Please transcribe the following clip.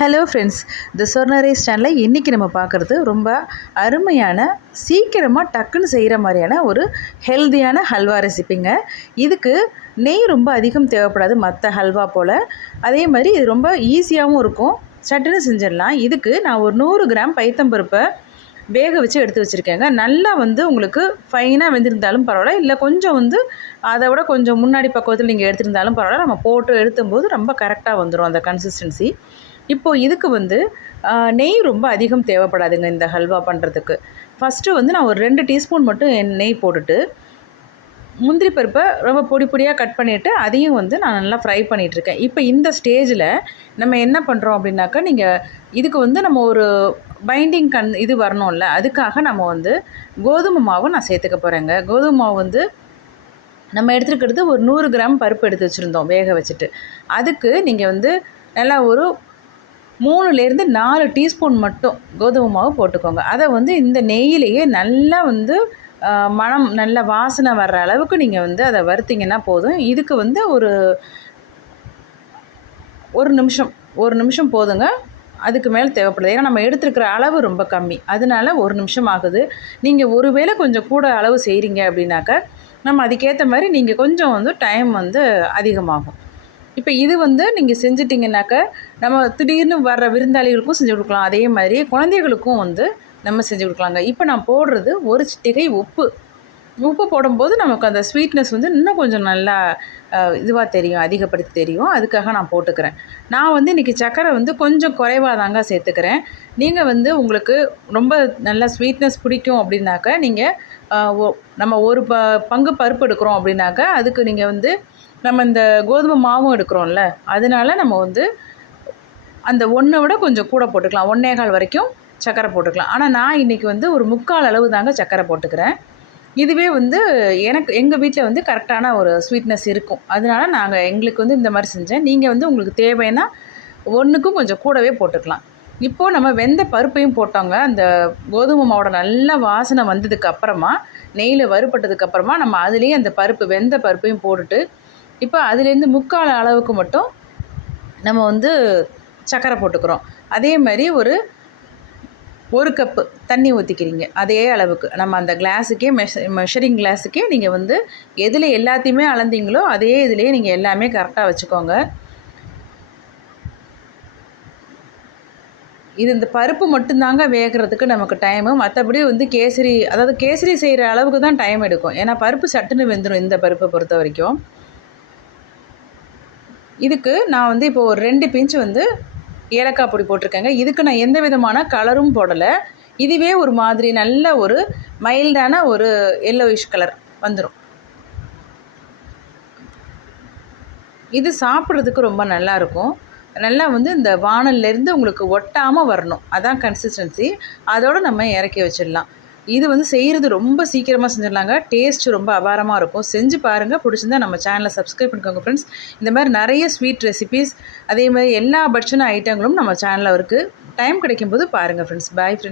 Hello friends, தி சொர்ணரைஸ் சேனலில் இன்றைக்கி நம்ம பார்க்குறது ரொம்ப அருமையான சீக்கிரமாக டக்குன்னு செய்கிற மாதிரியான ஒரு ஹெல்தியான ஹல்வா ரெசிப்பிங்க. இதுக்கு நெய் ரொம்ப அதிகம் தேவைப்படாது மற்ற ஹல்வா போல். அதே மாதிரி இது ரொம்ப ஈஸியாகவும் இருக்கும், சட்டுன்னு செஞ்சிடலாம். இதுக்கு நான் ஒரு 100 கிராம் பைத்தம்பருப்பை வேக வச்சு எடுத்து வச்சுருக்கேங்க. நல்லா உங்களுக்கு ஃபைனாக வெந்திருந்தாலும் பரவாயில்ல, இல்லை கொஞ்சம் அதை விட கொஞ்சம் முன்னாடி பக்குவத்தில் நீங்கள் எடுத்திருந்தாலும் பரவாயில்ல. நம்ம போட்டு எடுத்தும்போது ரொம்ப கரெக்டாக வந்துடும் அந்த கன்சிஸ்டன்சி. இப்போது இதுக்கு நெய் ரொம்ப அதிகம் தேவைப்படாதுங்க இந்த ஹல்வா பண்ணுறதுக்கு. ஃபஸ்ட்டு நான் ஒரு 2 டீஸ்பூன் மட்டும் நெய் போட்டுட்டு, முந்திரி பருப்பை ரொம்ப பொடி பொடியாக கட் பண்ணிவிட்டு அதையும் நான் நல்லா ஃப்ரை பண்ணிகிட்ருக்கேன். இப்போ இந்த ஸ்டேஜில் நம்ம என்ன பண்ணுறோம் அப்படின்னாக்கா, நீங்கள் இதுக்கு நம்ம ஒரு பைண்டிங் இது வரணும்ல, அதுக்காக நம்ம கோதுமை மாவு நான் சேர்த்துக்க போகிறேங்க. கோதுமை மாவு நம்ம எடுத்துருக்கிறது ஒரு 100 கிராம் பருப்பு எடுத்து வச்சுருந்தோம் வேக வச்சுட்டு. அதுக்கு நீங்கள் நல்லா ஒரு 3லேருந்து 4 டீஸ்பூன் மட்டும் கோதுமை மாவு போட்டுக்கோங்க. அதை இந்த நெய்யிலேயே நல்லா மணம் நல்ல வாசனை வர்ற அளவுக்கு நீங்கள் அதை வறுத்திங்கன்னா போதும். இதுக்கு ஒரு நிமிஷம் போதுங்க. அதுக்கு மேலே தேவைப்படுது. ஏன்னா நம்ம எடுத்துருக்கிற அளவு ரொம்ப கம்மி, அதனால 1 நிமிஷம் ஆகுது. நீங்கள் ஒருவேளை கொஞ்சம் கூட அளவு செய்கிறீங்க அப்படின்னாக்கா, நம்ம அதுக்கேற்ற மாதிரி நீங்கள் கொஞ்சம் டைம் அதிகமாகும். இப்போ இது நீங்கள் செஞ்சிட்டிங்கனாக்கா, நம்ம திடீர்னு வர்ற விருந்தாளிகளுக்கும் செஞ்சு கொடுக்கலாம். அதே மாதிரி குழந்தைகளுக்கும் நம்ம செஞ்சு கொடுக்கலாங்க. இப்போ நான் போடுறது ஒரு சிட்டிகை உப்பு போடும்போது நமக்கு அந்த ஸ்வீட்னஸ் இன்னும் கொஞ்சம் நல்லா இதுவாக தெரியும், அதிகப்படுத்தி தெரியும். அதுக்காக நான் போட்டுக்கிறேன். நான் இன்றைக்கி சர்க்கரை கொஞ்சம் குறைவாக தாங்க சேர்த்துக்கிறேன். நீங்கள் உங்களுக்கு ரொம்ப நல்லா ஸ்வீட்னஸ் பிடிக்கும் அப்படின்னாக்கா, நீங்கள் நம்ம ஒரு பங்கு பருப்பு எடுக்கிறோம் அப்படின்னாக்கா, அதுக்கு நீங்கள் நம்ம இந்த கோதுமை மாவும் எடுக்கிறோம்ல, அதனால நம்ம அந்த 1 விட கொஞ்சம் கூட போட்டுக்கலாம். 1 1/4 வரைக்கும் சர்க்கரை போட்டுக்கலாம். ஆனால் நான் இன்றைக்கி ஒரு 3/4 அளவு தாங்க சர்க்கரை போட்டுக்கிறேன். இதுவே எங்கள் வீட்டில் கரெக்டான ஒரு ஸ்வீட்னஸ் இருக்கும். அதனால எங்களுக்கு இந்த மாதிரி செஞ்சேன். நீங்கள் உங்களுக்கு தேவைன்னா 1க்கும் கொஞ்சம் கூடவே போட்டுக்கலாம். இப்போது நம்ம வெந்த பருப்பையும் போட்டோங்க. அந்த கோதுமை மாவோட நல்ல வாசனை வந்ததுக்கு அப்புறமா, நெய்யில் வறுபட்டதுக்கப்புறமா நம்ம அதுலேயே அந்த வெந்த பருப்பையும் போட்டுட்டு, இப்போ அதுலேருந்து 3/4 அளவுக்கு மட்டும் நம்ம சர்க்கரை போட்டுக்கிறோம். அதே மாதிரி ஒரு கப்பு தண்ணி ஊற்றிக்கிறீங்க. அதே அளவுக்கு நம்ம அந்த கிளாஸுக்கே மெஷரிங் கிளாஸுக்கே நீங்கள் எதில் எல்லாத்தையுமே அளந்தீங்களோ அதே இதுலேயே நீங்கள் எல்லாமே கரெக்டாக வச்சுக்கோங்க. இந்த பருப்பு மட்டும்தாங்க வேகிறதுக்கு நமக்கு டைமு. மற்றபடி கேசரி, அதாவது கேசரி செய்கிற அளவுக்கு தான் டைம் எடுக்கும். ஏன்னா பருப்பு சட்டுன்னு வெந்துடும் இந்த பருப்பை பொறுத்த வரைக்கும். இதுக்கு நான் இப்போ ஒரு 2 பிஞ்ச் ஏலக்காய் பொடி போட்டிருக்கேங்க. இதுக்கு நான் எந்த விதமான கலரும் போடலை. இதுவே ஒரு மாதிரி நல்ல ஒரு மைல்டான ஒரு எல்லோயிஷ் கலர் வந்துடும். இது சாப்பிட்றதுக்கு ரொம்ப நல்லாயிருக்கும். நல்லா இந்த வானல்லேருந்து உங்களுக்கு ஒட்டாமல் வரணும், அதான் கன்சிஸ்டன்சி. அதோடு நம்ம இறக்கி வச்சிடலாம். இது செய்கிறது ரொம்ப சீக்கிரமாக செஞ்சிடலாங்க. டேஸ்ட் ரொம்ப அபாரமாக இருக்கும். செஞ்சு பாருங்கள். பிடிச்சிருந்தா நம்ம சேனலை சப்ஸ்கிரைப் பண்ணிக்கோங்க ஃப்ரெண்ட்ஸ். இந்த மாதிரி நிறைய ஸ்வீட் ரெசிபீஸ், அதே மாதிரி எல்லா பட்சண ஐட்டங்களும் நம்ம சேனலில் இருக்குது. டைம் கிடைக்கும்போது பாருங்கள் ஃப்ரெண்ட்ஸ். Bye friends.